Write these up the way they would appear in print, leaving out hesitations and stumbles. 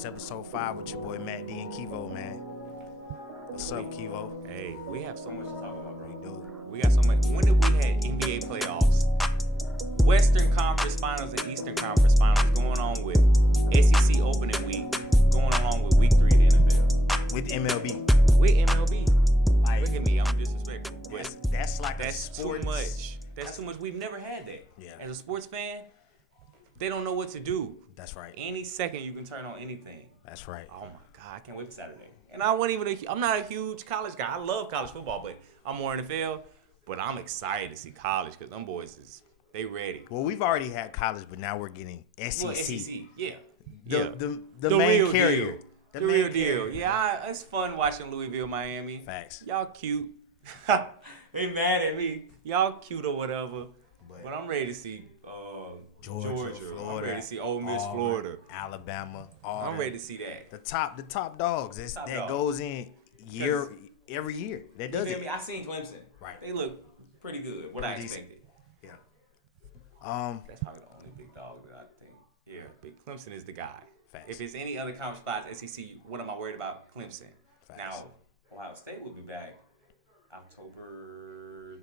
Podtalksports episode 5 with your boy Matt D and Kivo, man. What's up, Kivo? Hey, we have so much to talk about, bro. We do. We got so much. When did we have NBA playoffs? Western Conference Finals and Eastern Conference Finals going on with SEC opening week, going along with week 3 of the NFL. With MLB. With MLB. Like, look at me, I'm disrespectful. That's like that's a sports. too much. That's too much. We've never had that. Yeah. As a sports fan, they don't know what to do. That's right. Any second you can turn on anything. That's right. Oh my God, I can't wait for Saturday. And I'm not a huge college guy. I love college football, but I'm more NFL. But I'm excited to see college because them boys they ready. Well, we've already had college, but now we're getting SEC. Well, SEC, yeah. The main real carrier. Deal. The real deal. Yeah, it's fun watching Louisville, Miami. Facts. Y'all cute. They mad at me. Y'all cute or whatever. But I'm ready to see Georgia. Florida. I'm ready to see Ole Miss, Auburn, Florida. Alabama. I'm ready to see that. The top dogs. That goes in every year. That does it. I seen Clemson. Right. They look pretty good. What I expected. Yeah. That's probably the only big dog that I think. Yeah, Big Clemson is the guy. Facts. If it's any other conference spots, SEC, what am I worried about? Clemson. Facts. Now, Ohio State will be back October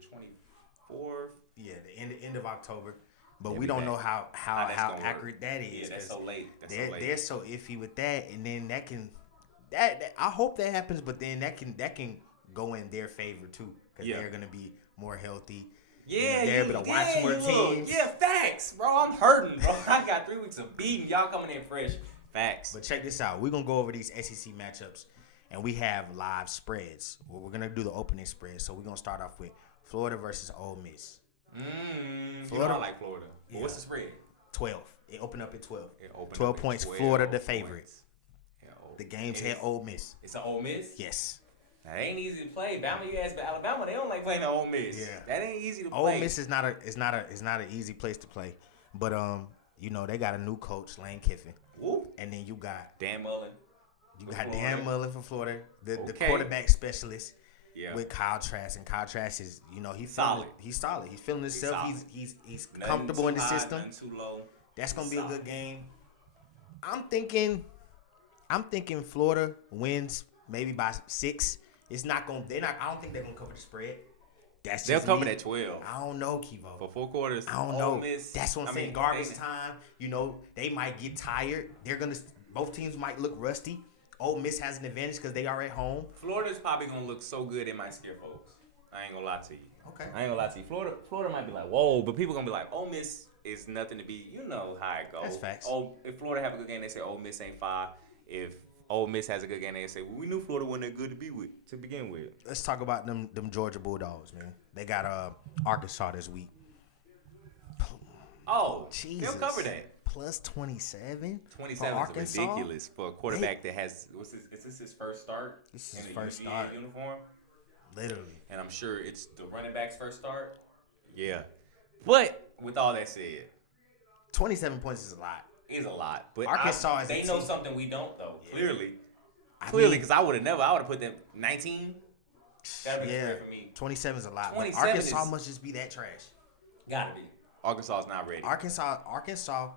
24th. Yeah, the end of October. But They'll we be don't back. know how work. accurate that is. Yeah, that's so late. They're so iffy with that, and then that I hope that happens, but then that can go in their favor too, because they're gonna be more healthy. Yeah, they're able to watch more teams. Yeah, facts, bro. I'm hurting, bro. I got 3 weeks of beating. Y'all coming in fresh. Facts. But check this out. We're gonna go over these SEC matchups, and we have live spreads. Well, we're gonna do the opening spread, so we're gonna start off with Florida versus Ole Miss. Florida, I like Florida. But what's the spread? 12. It opened up at 12. 12 12 points. Florida the favorite. Yeah, the game's at Ole Miss. It's an Ole Miss? Yes. That ain't easy to play. Bama, you ask about Alabama, they don't like playing the Ole Miss. Yeah. That ain't easy to play. Ole Miss is not an easy place to play. But they got a new coach, Lane Kiffin. Woo. And then you got Dan Mullen. Dan Mullen for Florida, the quarterback specialist. Yeah. With Kyle Trask, and Kyle Trask is, he's solid. He's solid. He's feeling himself. He's nothing comfortable in the system. Nothing too low. That's gonna be a good game. I'm thinking Florida wins maybe by 6. It's not gonna. I don't think they're gonna cover the spread. They'll cover at 12. I don't know, Kivo. For 4 quarters. I don't know. That's what I'm saying. Garbage time. They might get tired. Both teams might look rusty. Ole Miss has an advantage because they are at home. Florida's probably gonna look so good it might scare folks. I ain't gonna lie to you. Okay. I ain't gonna lie to you. Florida might be like, whoa, but people gonna be like, Ole Miss is nothing to be. You know how it goes. That's facts. If Florida have a good game, they say Ole Miss ain't fire. If Ole Miss has a good game, they say, well, we knew Florida wasn't that good to begin with. Let's talk about them Georgia Bulldogs, man. They got Arkansas this week. Oh, Jesus. They'll cover that. Plus 27? 27 is ridiculous for a quarterback that has. Is this his first start? This is his in first UGA start. Uniform? Literally. And I'm sure it's the running back's first start. Yeah. But with all that said, 27 points is a lot. Is a lot. But Arkansas they know something we don't, though. Yeah. Clearly, because I would have put them 19. That would be fair for me. 27 is a lot. But Arkansas must just be that trash. Gotta be. Arkansas is not ready. Arkansas,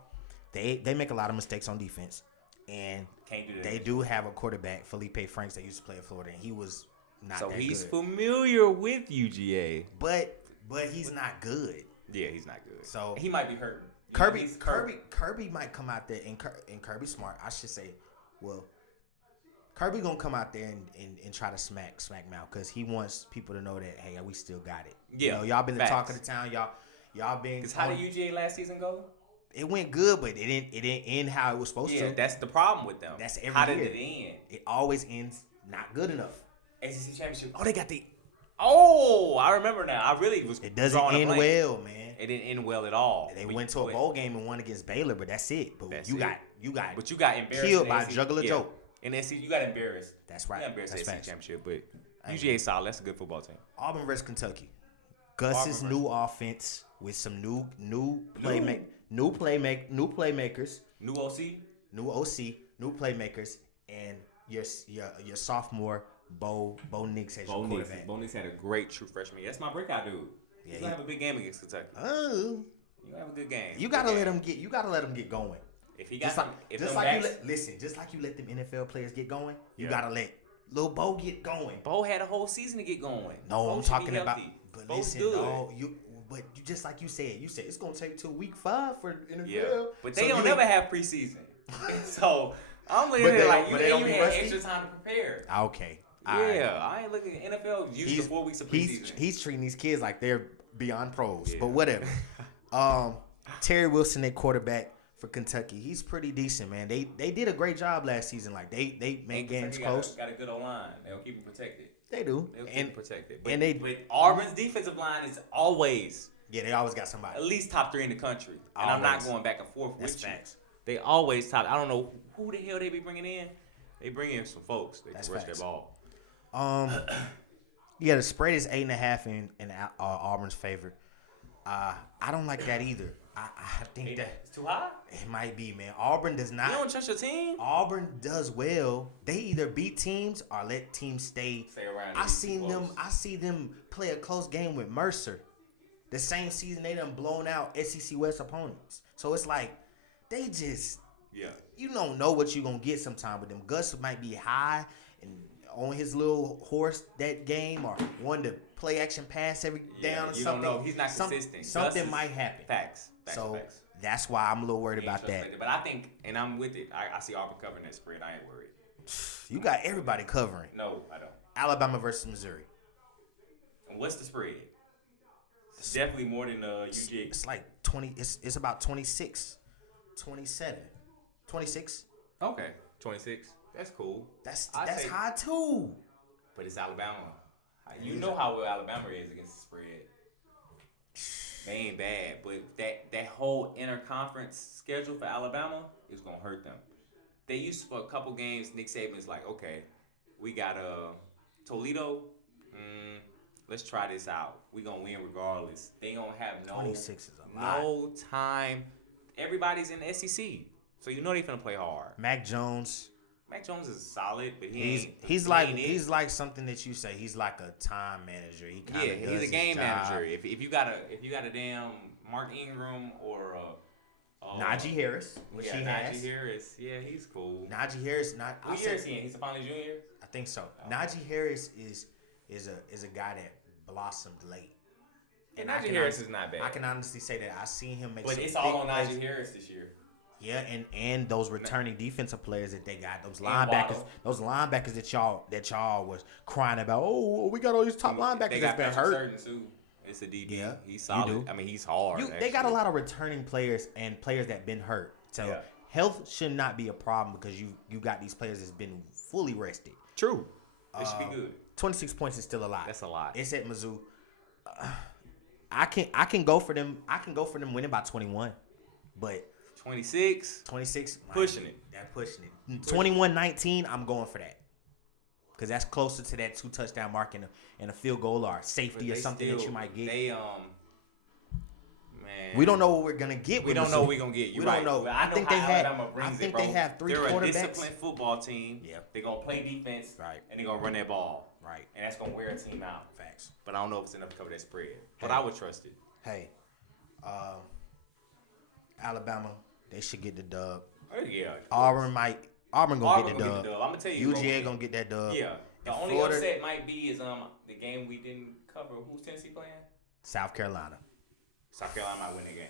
they make a lot of mistakes on defense. And can't do that. They do have a quarterback, Felipe Franks, that used to play at Florida, and he was not that good. So he's familiar with UGA. But he's not good. Yeah, he's not good. So he might be hurt. Kirby might come out there, and Kirby's smart. I should say, well, Kirby gonna come out there and try to smack mouth because he wants people to know that, hey, we still got it. Yeah, y'all been the talk of the town. Y'all been. Because how did UGA last season go? It went good, but it didn't end how it was supposed to. Yeah, that's the problem with them. That's every How year. did it end? It always ends not good enough. ACC championship. Oh, they got the. Oh, I remember now. I really was. It doesn't end well, man. It didn't end well at all. They went to a bowl game and won against Baylor, but that's it. But you got. But you got embarrassed. Killed by Juggler Joe. In the SEC, you got embarrassed. That's right. You got embarrassed in the SEC championship, but Hey, UGA solid. That's a good football team. Auburn versus Kentucky. Gus's new offense with some new playmakers, New OC, new playmakers, and your sophomore Bo Nix as your quarterback. Bo Nix had a great true freshman year. That's my breakout dude. He's gonna have a big game against Kentucky. Oh, You have a good game. You gotta let him get going. If he got just like you let them NFL players get going, you gotta let Lil Bo get going. Bo had a whole season to get going. No, Bo I'm should talking be about. healthy. But Bo's listen, good. but you just like you said it's gonna take till week 5 for NFL. Yeah, but they So don't never have preseason. So I'm looking at it like you had extra time to prepare. Okay. Yeah, I ain't looking at NFL used the 4 weeks of preseason. He's treating these kids like they're beyond pros, but whatever. Terry Wilson, their quarterback for Kentucky, he's pretty decent, man. They did a great job last season. Like they made games close. Got a good O-line. They'll keep him protected. They do. They'll keep him protected. But, But Auburn's defensive line is always they always got somebody at least top 3 in the country. And Always. I'm not going back and forth That's with you. facts. They always top. I don't know who the hell they be bringing in. They bring in some folks. They That's can rush facts. their ball. The spread is 8.5 in Auburn's favor. I don't like that either. I think that It's too high? it might be, man. Auburn does not. You don't trust your team? Auburn does well. They either beat teams or let teams stay around. I see them play a close game with Mercer. The same season they done blown out SEC West opponents. So it's like they just you don't know what you're gonna get sometime with them. Gus might be high and on his little horse that game or one to play action pass every down or you something. don't know. He's not consistent. Something might happen. Facts. So that's why I'm a little worried about that. But I think, and I'm with it, I see Auburn covering that spread. I ain't worried. You got everybody covering. No, I don't. Alabama versus Missouri. And what's the spread? It's definitely more than UGA. It's like 20. It's about 26, 27, 26. Okay, 26. That's cool. That's high too. But it's Alabama. You know how well Alabama is against the spread. They ain't bad, but that whole interconference schedule for Alabama is gonna hurt them. They used for a couple games. Nick Saban's like, okay, we got Toledo. Let's try this out. We gonna win regardless. They gonna have 26 is a lot. No time. Everybody's in the SEC, so you know they finna play hard. Mac Jones is solid, but he's like something that you say. He's like a time manager. He's a game manager. If you got a damn Mark Ingram or Najee Harris, which he has. Najee Harris, he's cool. Najee Harris, What year is he in? He's a finally junior. I think so. Najee Harris is a guy that blossomed late. And Najee Harris is not bad. I can honestly say that I seen him make. But some it's all on big Najee plays. Harris this year. Yeah, and those returning defensive players that they got, those linebackers that y'all was crying about. Oh, we got all these top linebackers that's been hurt. It's a DB. Yeah, he's solid. I mean, he's hard. They got a lot of returning players and players that been hurt. So health should not be a problem because you got these players that's been fully rested. True. They should be good. 26 points is still a lot. That's a lot. It's at Mizzou. I can go for them. I can go for them winning by 21, but 26 pushing it. They're pushing it. 21-19, I'm going for that. Because that's closer to that 2 touchdown mark and a field goal or safety or something that you might get. We don't know what we're going to get. We don't know what we're going to get. We don't know. I think they have 3 They're quarterbacks. a disciplined football team. Yeah. They're going to play defense. Right. And they're going to run that ball. Right. And that's going to wear a team out. Facts. But I don't know if it's enough to cover that spread. But I would trust it. Hey. Alabama, they should get the dub. Yeah. Auburn gonna get the dub. I'm gonna tell you, UGA gonna get that dub. Yeah. The only upset might be is the game we didn't cover. Who's Tennessee playing? South Carolina. South Carolina might win the game.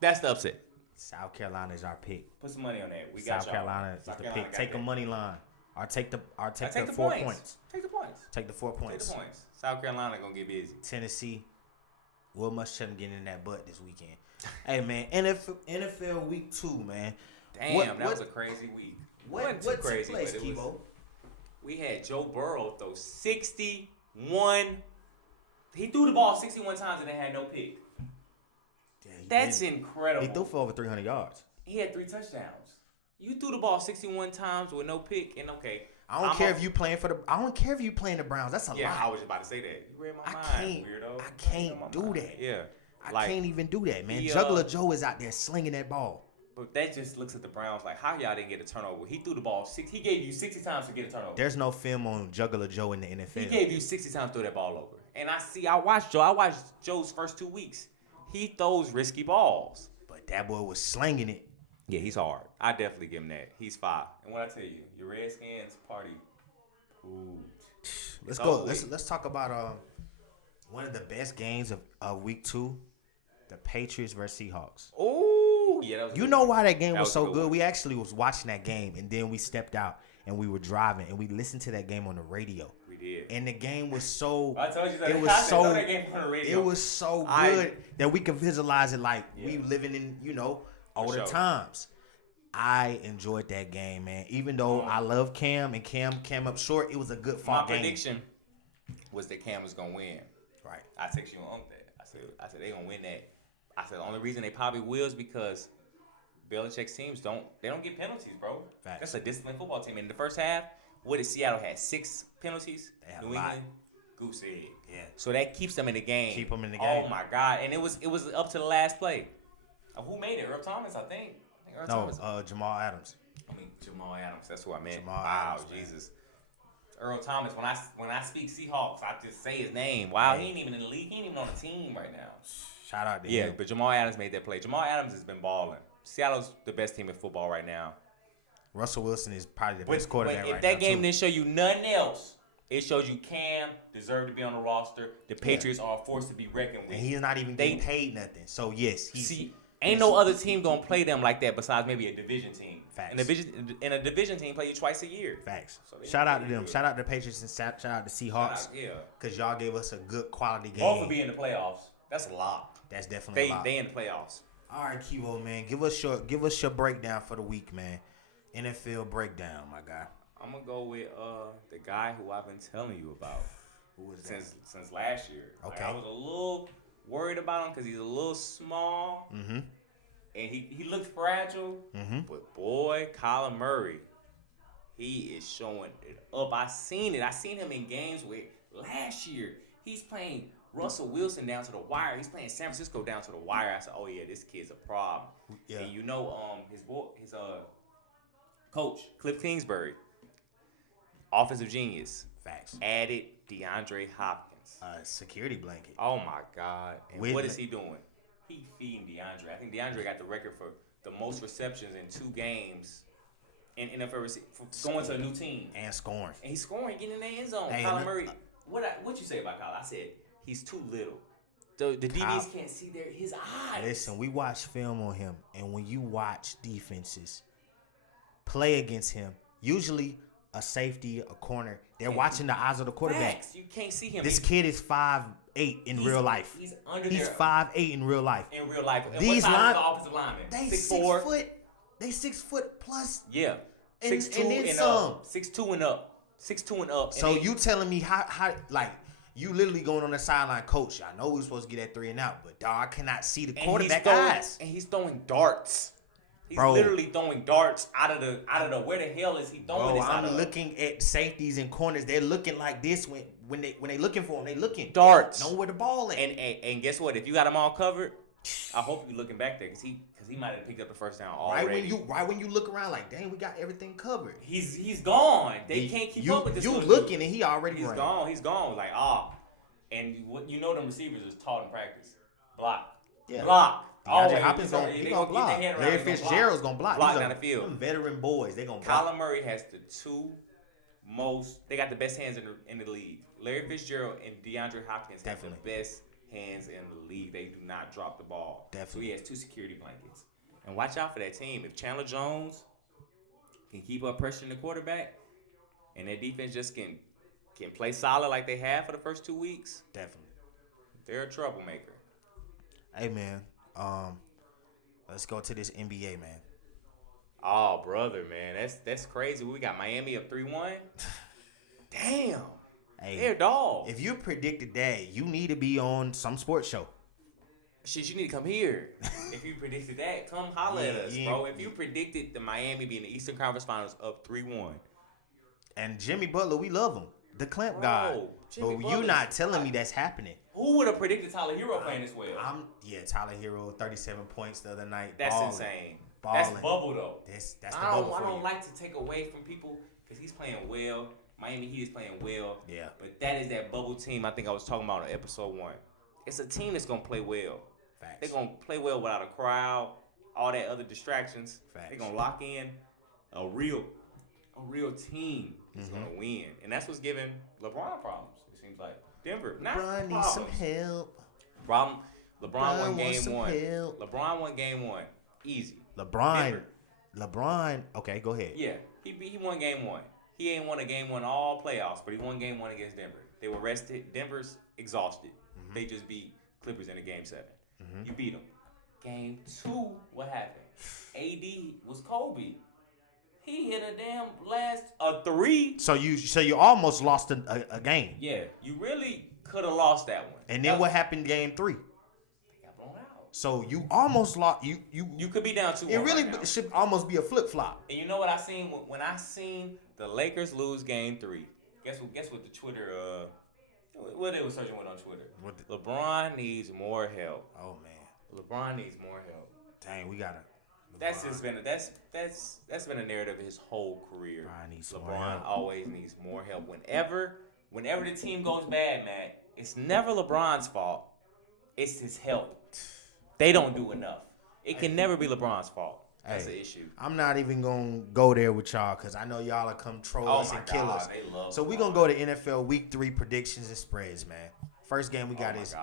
That's the upset. South Carolina is our pick. Put some money on that. We got South Carolina is the pick. Take a money line. Or take the 4 points. Take the points. Take the 4 points. Take the points. South Carolina gonna get busy. Tennessee. Will Muschamp get in that butt this weekend? Hey man, NFL week 2, man. Damn, that was a crazy week. What took place, Kibo? We had Joe Burrow throw 61. He threw the ball 61 times and they had no pick. Yeah, That's incredible. He threw for over 300 yards. He had 3 touchdowns. You threw the ball 61 times with no pick, and okay. I don't care if you playing the Browns. That's a lot. Yeah, I was about to say that. You read my mind, weirdo. I can't do that. Yeah. I can't even do that, man. Juggler Joe is out there slinging that ball. But that just looks at the Browns like, how y'all didn't get a turnover? He threw the ball he gave you 60 times to get a turnover. There's no film on Juggler Joe in the NFL. He gave you 60 times to throw that ball over. And I watched Joe. I watched Joe's first 2 weeks. He throws risky balls. But that boy was slinging it. Yeah, he's hard. I definitely give him that. He's fire. And what I tell you, your Redskins party, ooh, Let's go. Let's talk about one of the best games of week 2, the Patriots versus Seahawks. Oh, yeah, that was You know why that game was so good good? one. We actually was watching that game, and then we stepped out and we were driving, and we listened to that game on the radio. We did. And the game was so. I told you that. It was so. That game on the radio. It was so good that we could visualize it like we living in older times. I enjoyed that game, man. Even though I love Cam and Cam came up short, it was a good fought game. My prediction was that Cam was gonna win. Right. I text you on that. I said they gonna win that. I said the only reason they probably will is because Belichick's teams don't get penalties, bro. Facts. That's a disciplined football team. In the first half, what did Seattle had 6 penalties? New England, goose egg. Yeah. So that keeps them in the game. Keep them in the game. Oh my God! And it was up to the last play. Who made it? Earl Thomas, I think. Jamal Adams. Jamal Adams. That's who I meant. Jamal Adams, Jesus. Earl Thomas. When I speak Seahawks, I just say his name. Wow, he ain't even in the league. He ain't even on the team right now. Shout out to him. him. But Jamal Adams made that play. Jamal Adams has been balling. Seattle's the best team in football right now. Russell Wilson is probably the best quarterback right now. If that game didn't show you nothing else, it shows you Cam deserved to be on the roster. The Patriots are a force to be reckoned with. And he's not even getting paid nothing. So yes, ain't no other team gonna play them like that besides maybe a division team. Facts. And a division team play you twice a year. Facts. So shout out to them. Shout out to the Patriots and shout out to Seahawks. Because y'all gave us a good quality game. Both will be in the playoffs. That's a lot. That's definitely a lot. They in the playoffs. All right, Kivo, man. Give us your breakdown for the week, man. NFL breakdown, my guy. I'm gonna go with the guy who I've been telling you about. Who was that? Since last year. Okay. I was a little worried about him because he's a little small. Mm-hmm. And he looked fragile. Mm-hmm. But boy, Kyler Murray, he is showing it up. I seen him in games where last year he's playing Russell Wilson down to the wire. He's playing San Francisco down to the wire. I said, oh yeah, this kid's a problem. Yeah. And his coach, Cliff Kingsbury, offensive genius. Facts. Added DeAndre Hopkins. Security blanket. Oh my God. And what is he doing? He feeding DeAndre. I think DeAndre got the record for the most receptions in 2 games in NFL going to a new team. And scoring. And he's scoring, getting in the end zone. Hey, Kyler Murray. What you say about Kyler? I said he's too little. The DBs can't see his eyes. Listen, we watch film on him, and when you watch defenses play against him, usually a safety, a corner, they're watching the eyes of the quarterback. Facts. You can't see him. This kid is 5'8" in real life. He's under He's 5'8" in real life. In real life. And these what size is the offensive lineman? They 6'4". 6 foot. They 6 foot plus. Yeah. 6'2" and up. 6'2" and up. 6'2" and up. So you telling me how like you literally going on the sideline, coach? I know we're supposed to get that 3 and out, but dog, I cannot see the quarterback eyes. And he's throwing darts. He's literally throwing darts out of the where the hell is he throwing this out of? I'm looking at safeties and corners. They're looking like this when they looking for him. They looking darts. Know where the ball at. And guess what? If you got him all covered, I hope you looking back there because he might have picked up the first down already. Right when you look around like, dang, we got everything covered. He's gone. They can't keep up with this. You looking and he already He's running. gone. He's gone. Like and what them receivers is taught in practice. Block. Yeah. Block. DeAndre Hopkins gonna block. Larry Fitzgerald's gonna block. Block down the field. Them veteran boys, they gonna block. Kyler Murray has the 2 most. They got the best hands in the league. Larry Fitzgerald and DeAndre Hopkins have the best hands in the league. They do not drop the ball. Definitely. So he has 2 security blankets. And watch out for that team. If Chandler Jones can keep up pressuring the quarterback, and their defense just can play solid like they have for the first 2 weeks, definitely, they're a troublemaker. Hey man. Let's go to this NBA, man. Oh, brother, man. That's crazy. We got Miami up 3-1. Damn. Hey, they're dogs. If you predicted that, you need to be on some sports show. Shit, you need to come here. If you predicted that, come holler at us, bro. If you predicted the Miami being the Eastern Conference Finals up 3-1. And Jimmy Butler, we love him. The clamp guy. But you not telling me that's happening. Who would have predicted Tyler Hero playing this well? Tyler Hero, 37 points the other night. That's insane. That's bubble, though. That's the bubble for you. I don't like to take away from people because he's playing well. Miami Heat is playing well. Yeah. But that is that bubble team I think I was talking about in episode 1. It's a team that's going to play well. Facts. They're going to play well without a crowd. all that other distractions. Facts. They're gonna lock in a real team is gonna win, and that's what's giving LeBron problems. It seems like Denver. LeBron needs some help. Problem. LeBron won wants game some one. help. LeBron won game one. Easy. LeBron. Denver. Okay, go ahead. Yeah, he won game one. He ain't won a game one all playoffs, but he won game one against Denver. They were rested. Denver's exhausted. They just beat Clippers in a game 7. You beat them. Game 2, what happened? AD was Kobe. He hit a damn a 3. So you almost lost a game. Yeah, you really could have lost that one. And then what happened game 3? They got blown out. So you almost lost. You could be down 2-1. It really right now. should almost be a flip flop. And you know what I seen when I seen the Lakers lose game 3? Guess what the Twitter what they were searching with on Twitter? LeBron needs more help. Oh man, LeBron needs more help. Dang, we gotta. That's been a narrative of his whole career. LeBron always needs more help. Whenever the team goes bad, Matt, it's never LeBron's fault. It's his help. They don't do enough. It can never be LeBron's fault. That's the issue. I'm not even gonna go there with y'all because I know y'all will come troll us and kill us. So we're gonna go to NFL Week 3 predictions and spreads, man. First game we got is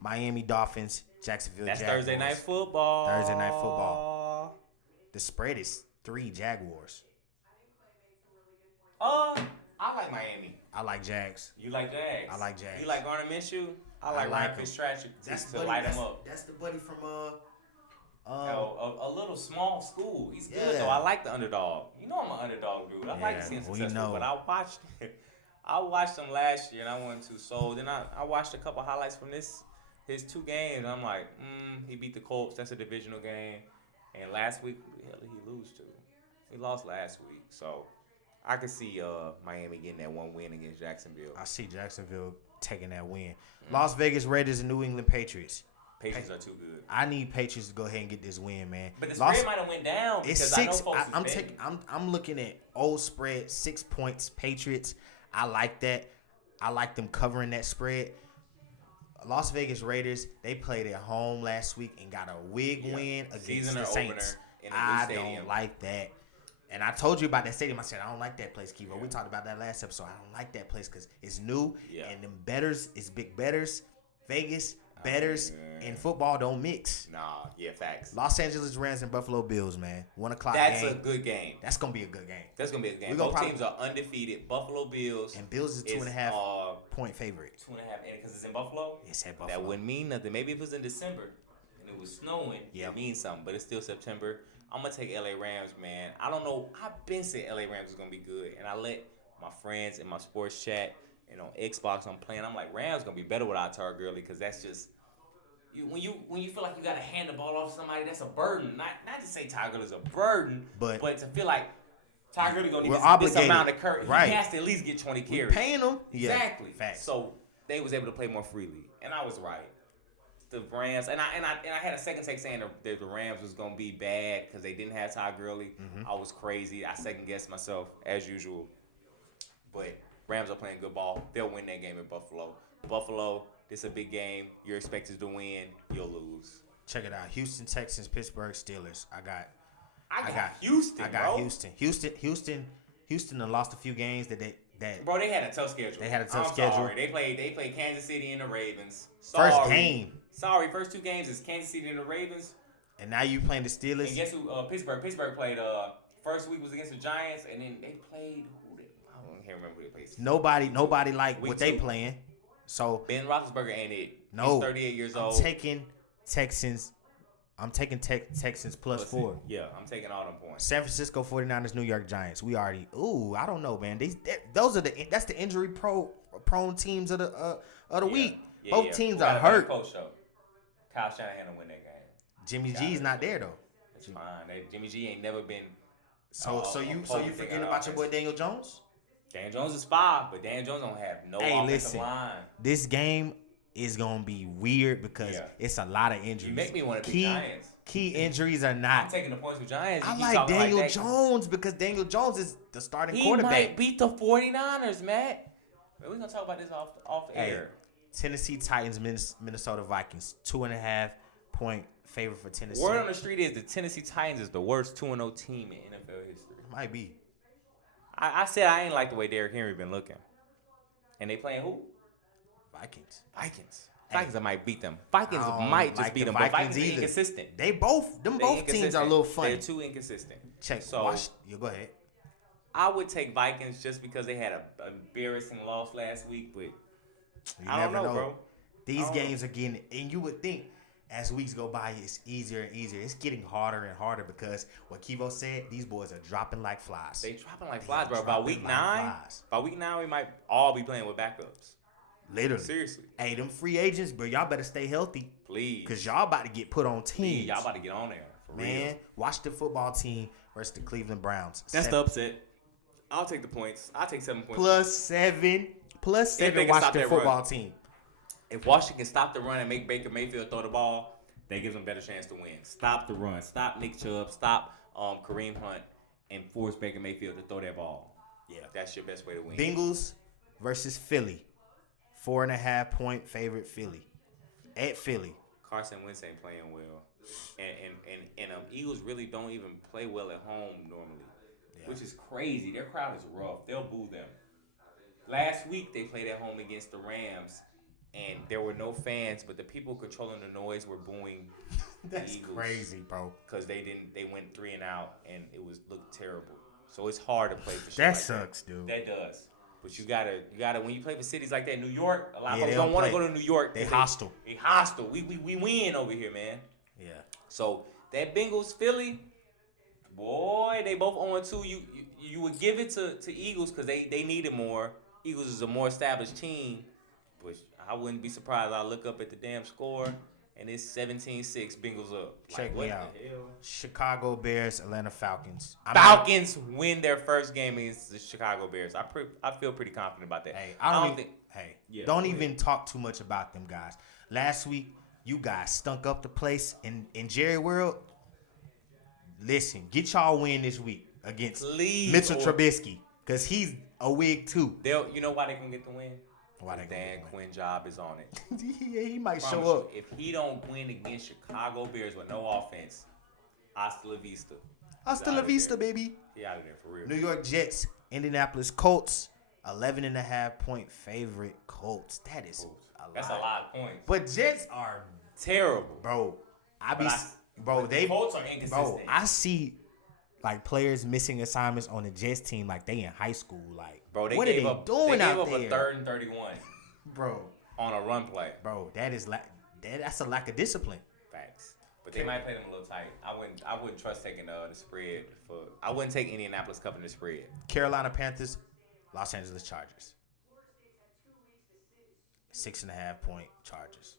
Miami Dolphins, Jacksonville Jaguars. That's Thursday night football. Thursday night football. The spread is 3 Jaguars. I like Miami. I like Jags. You like Jags? I like Jags. You like Garner Minshew? I like Ryan Fitzpatrick to light him up. That's the buddy from a little small school. He's good though. I like the underdog. You know I'm an underdog dude. I like to see him successful. But I watched him last year and I wasn't too sold. Then I watched a couple highlights from his 2 games. And I'm like, he beat the Colts. That's a divisional game. And last week, who the hell did he lose to? He lost last week. So I could see Miami getting that 1 win against Jacksonville. I see Jacksonville taking that win. Las Vegas Raiders and New England Patriots. Patriots are too good. I need Patriots to go ahead and get this win, man. But the spread might have went down because it's 6. I know folks I'm looking at old spread 6 points. Patriots. I like that. I like them covering that spread. Las Vegas Raiders. They played at home last week and got a win against the Saints. I don't like that. And I told you about that stadium. I said I don't like that place, Kivo. We talked about that last episode. I don't like that place because it's new and them betters is big betters. Vegas. Betters and football don't mix. Nah, facts. Los Angeles Rams and Buffalo Bills, man. 1 o'clock That's game. a good game. That's going to be a good game. That's going to be a good game. Both teams are undefeated. Buffalo Bills. And Bills is 2.5 point favorite. 2.5. And because it's in Buffalo? It's at Buffalo. That wouldn't mean nothing. Maybe if it was in December and it was snowing, it means something. But it's still September. I'm going to take LA Rams, man. I don't know. I've been saying LA Rams is going to be good. And I let my friends in my sports chat and on Xbox I'm playing. I'm like, Rams going to be better without Todd Gurley because that's just... When you feel like you gotta hand the ball off to somebody, that's a burden. Not to say Todd Gurley's a burden, but to feel like Todd Gurley gonna need this amount of carries. Right. He has to at least get 20 carries. We're paying him. Exactly. Yeah. Facts. So they was able to play more freely, and I was right. The Rams, and I had a second take saying that the Rams was gonna be bad because they didn't have Todd Gurley. I was crazy. I second guessed myself as usual, but Rams are playing good ball. They'll win that game in Buffalo. Buffalo. This is a big game. You're expected to win. You'll lose. Check it out. Houston Texans, Pittsburgh Steelers. I got Houston. I got Houston. Houston done lost a few games that Bro, they had a tough schedule. schedule. They played Kansas City and the Ravens. First game. Sorry, first 2 games is Kansas City and the Ravens. And now you playing the Steelers. And guess who? Pittsburgh. Pittsburgh played. First week was against the Giants, and then they played. I can't remember who they played. Nobody like what they playing. So Ben Roethlisberger ain't it. No, he's 38 years old. I'm taking Texans plus 4. Yeah, I'm taking all them points. San Francisco 49ers, New York Giants. We already. I don't know, man. That's the injury prone teams of the week. Both teams are hurt. Coach though. Kyle Shanahan will win that game. Jimmy G's not there though. It's fine. Jimmy G ain't never been. So you forgetting about your boy Daniel Jones? Daniel Jones is 5, but Daniel Jones don't have no offensive line. This game is gonna be weird because it's a lot of injuries. You make me want to pick Giants. Key injuries are not. I'm taking the points with Giants. I like Daniel Jones because Daniel Jones is the starting quarterback. He might beat the 49ers, Matt. We're gonna talk about this off air. Tennessee Titans, Minnesota Vikings, 2.5 point favorite for Tennessee. Word on the street is the Tennessee Titans is the worst 2-0 team in NFL history. Might be. I said I ain't like the way Derrick Henry been looking. And they playing who? Vikings. Vikings might beat them. Vikings might just beat them. But Vikings are inconsistent. Both teams are a little funny. They're too inconsistent. You go ahead. I would take Vikings just because they had an embarrassing loss last week, but I don't know, bro. These games are getting, and you would think as weeks go by, it's easier and easier. It's getting harder and harder because what Kivo said, these boys are dropping like flies. They dropping like flies, bro. By week 9, we might all be playing with backups. Literally. Seriously. Hey, them free agents, bro, y'all better stay healthy. Please. Because y'all about to get put on teams. Please, y'all about to get on there. For real. Watch the football team versus the Cleveland Browns. That's the upset. I'll take the points. I'll take 7 points. +7. Washington football team. If Washington can stop the run and make Baker Mayfield throw the ball, that gives them a better chance to win. Stop the run. Stop Nick Chubb. Stop Kareem Hunt and force Baker Mayfield to throw that ball. Yeah. That's your best way to win. Bengals versus Philly. 4.5-point favorite Philly. At Philly. Carson Wentz ain't playing well. And Eagles really don't even play well at home normally. Yeah. Which is crazy. Their crowd is rough. They'll boo them. Last week they played at home against the Rams, and there were no fans, but the people controlling the noise were booing That's the Eagles. Crazy, bro. Because they went 3 and out, and it looked terrible. So it's hard to play for shit that like sucks, dude. That does. But you gotta when you play for cities like that, New York, a lot of folks don't want to go to New York. They hostile. They hostile. We win over here, man. Yeah. So that Bengals Philly, boy, they both 0-2. You would give it to Eagles because they needed more. Eagles is a more established team, but I wouldn't be surprised. I look up at the damn score and it's 17-6. Bengals up. Check me out. Chicago Bears, Atlanta Falcons. Falcons win their first game against the Chicago Bears. I feel pretty confident about that. Hey, don't even talk too much about them guys. Last week, you guys stunk up the place in Jerry World. Listen, get y'all win this week against Mitchell Trubisky because he's a wig too. You know why they can get the win? Dan Quinn job is on it. Yeah, he might show up. If he don't win against Chicago Bears with no offense, hasta la vista. Hasta la vista, baby. He out of there for real. New York Jets, Indianapolis Colts, 11.5-point favorite Colts. That's a lot of points. But Jets are terrible, bro. The Colts are inconsistent. Bro, I see like players missing assignments on the Jets team like they in high school. Like, bro, what are they doing out there? They gave up a 3rd and 31, bro, on a run play. Bro, that's a lack of discipline. Facts. But they might play them a little tight. I wouldn't trust taking the spread for. I wouldn't take Indianapolis covering the spread. Carolina Panthers, Los Angeles Chargers. 6.5-point Chargers.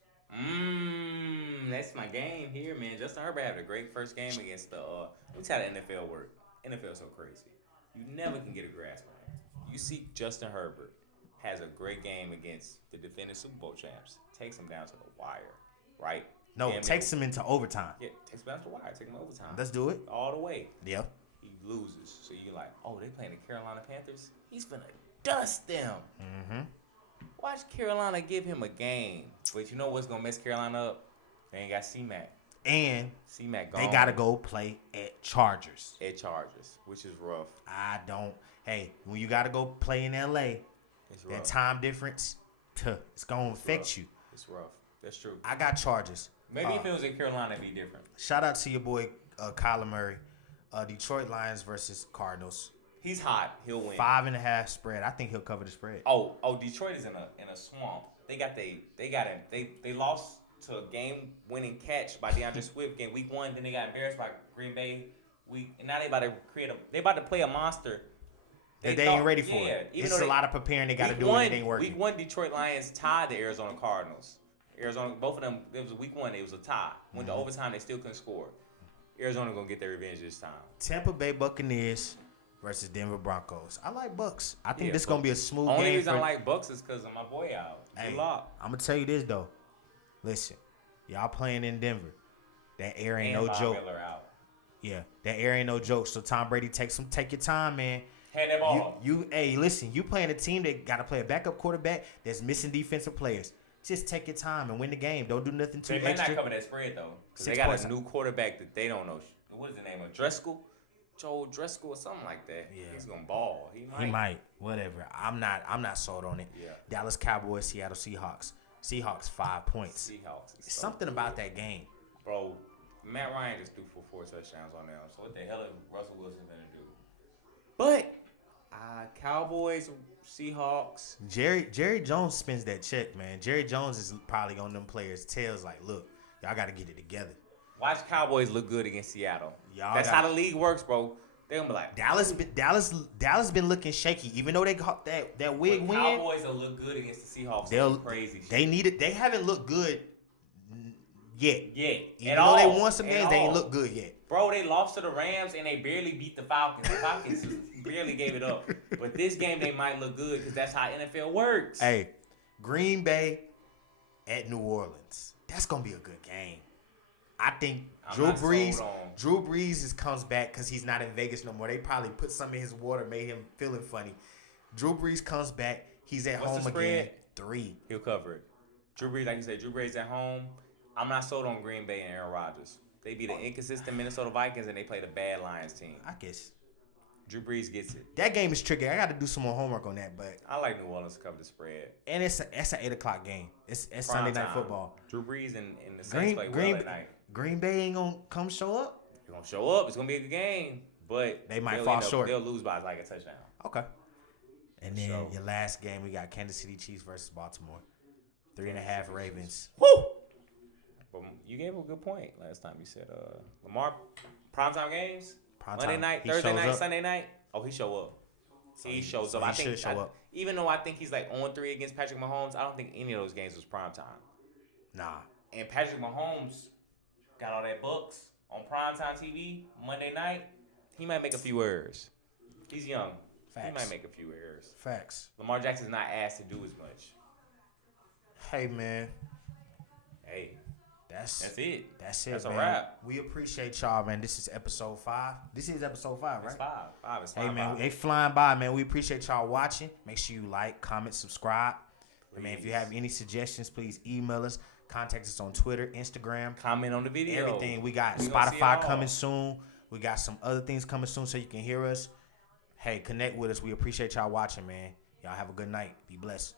That's my game here, man. Justin Herbert had a great first game against the. Let me tell you how the NFL work. NFL is so crazy. You never can get a grasp on it. You see Justin Herbert has a great game against the defending Super Bowl champs. Takes them down to the wire, right? No, takes him into overtime. Yeah, takes him down to the wire. Take him overtime. Let's do it. All the way. Yeah. He loses. So you're like, oh, they playing the Carolina Panthers? He's finna dust them. Mm-hmm. Watch Carolina give him a game. But you know what's going to mess Carolina up? They ain't got C-Mac. And C-Mac gone. They got to go play at Chargers. Which is rough. Hey, when you got to go play in L.A., that time difference, it's going to affect you. It's rough. That's true. I got Chargers. Maybe if it was in Carolina, it'd be different. Shout out to your boy, Kyler Murray. Detroit Lions versus Cardinals. He's hot. He'll win. 5.5 spread. I think he'll cover the spread. Oh, Detroit is in a swamp. They lost to a game-winning catch by DeAndre Swift in week 1. Then they got embarrassed by Green Bay. And now they about to play a monster. They ain't ready for it. It's a lot of preparing they got to do and it ain't working. Week 1, Detroit Lions tied the Arizona Cardinals. Both of them, it was week 1, it was a tie. Went to overtime, they still couldn't score. Arizona going to get their revenge this time. Tampa Bay Buccaneers versus Denver Broncos. I like Bucks. I think this is going to be a smooth game. Only reason I like Bucks is because of my boy out. Hey, I'm going to tell you this, though. Listen, y'all playing in Denver. That air ain't no joke. Out. Yeah, that air ain't no joke. So Tom Brady, take your time, man. Hand that ball. Listen, you playing a team that got to play a backup quarterback that's missing defensive players. Just take your time and win the game. Don't do nothing too They may extra. not cover that spread though, because they 6 got points. a new quarterback that they don't know. What is the name of Driscoll? Joe Driscoll or something like that. Yeah. He's gonna ball. He might. Whatever. I'm not sold on it. Yeah. Dallas Cowboys, Seattle Seahawks. Seahawks 5 points. Seahawks. It's something about that game. Bro, Matt Ryan just threw for 4 touchdowns on them. So what the hell is Russell Wilson gonna do? But Cowboys, Seahawks. Jerry Jones spends that check, man. Jerry Jones is probably on them players' tails like, look, y'all got to get it together. Watch Cowboys look good against Seattle. That's how the league works, bro. They're gonna be like Dallas been looking shaky, even though they got that wig win. Cowboys will look good against the Seahawks. They'll crazy. They haven't looked good yet. Yeah, even though they won some games, they ain't look good yet. Bro, they lost to the Rams and they barely beat the Falcons. The Falcons barely gave it up. But this game they might look good because that's how NFL works. Hey, Green Bay at New Orleans. That's gonna be a good game. I think Drew Brees comes back because he's not in Vegas no more. They probably put some in his water, made him feeling funny. Drew Brees comes back. He's at home again. 3. He'll cover it. Drew Brees, like you said, Drew Brees at home. I'm not sold on Green Bay and Aaron Rodgers. They beat the inconsistent Minnesota Vikings and they play the bad Lions team. I guess Drew Brees gets it. that game is tricky. I got to do some more homework on that, but I like New Orleans to cover the spread. And it's an 8:00 game. It's Sunday night football. Drew Brees and the Saints play well at night. Green Bay ain't gonna come show up. They're gonna show up. It's gonna be a good game, but they might fall short. They'll lose by like a touchdown. Okay. And then your last game, we got Kansas City Chiefs versus Baltimore. 3.5 Ravens. Woo! But you gave a good point last time. You said Lamar primetime games. Monday night, Thursday night, Sunday night. Oh, he show up. He shows up. I think should show up. Even though I think he's like 0-3 against Patrick Mahomes, I don't think any of those games was primetime. Nah. And Patrick Mahomes got all that bucks on primetime TV Monday night. He might make a few errors. He's young. Facts. He might make a few errors. Facts. Lamar Jackson's not asked to do as much. Hey, man. Hey. That's it. That's it, That's man. a wrap. We appreciate y'all, man. This is episode 5. This is episode 5, right? It's 5. It's 5. Hey, man, they flying by, man. We appreciate y'all watching. Make sure you like, comment, subscribe. I mean, if you have any suggestions, please email us. Contact us on Twitter, Instagram. Comment on the video. Everything. We got Spotify coming soon. We got some other things coming soon so you can hear us. Hey, connect with us. We appreciate y'all watching, man. Y'all have a good night. Be blessed.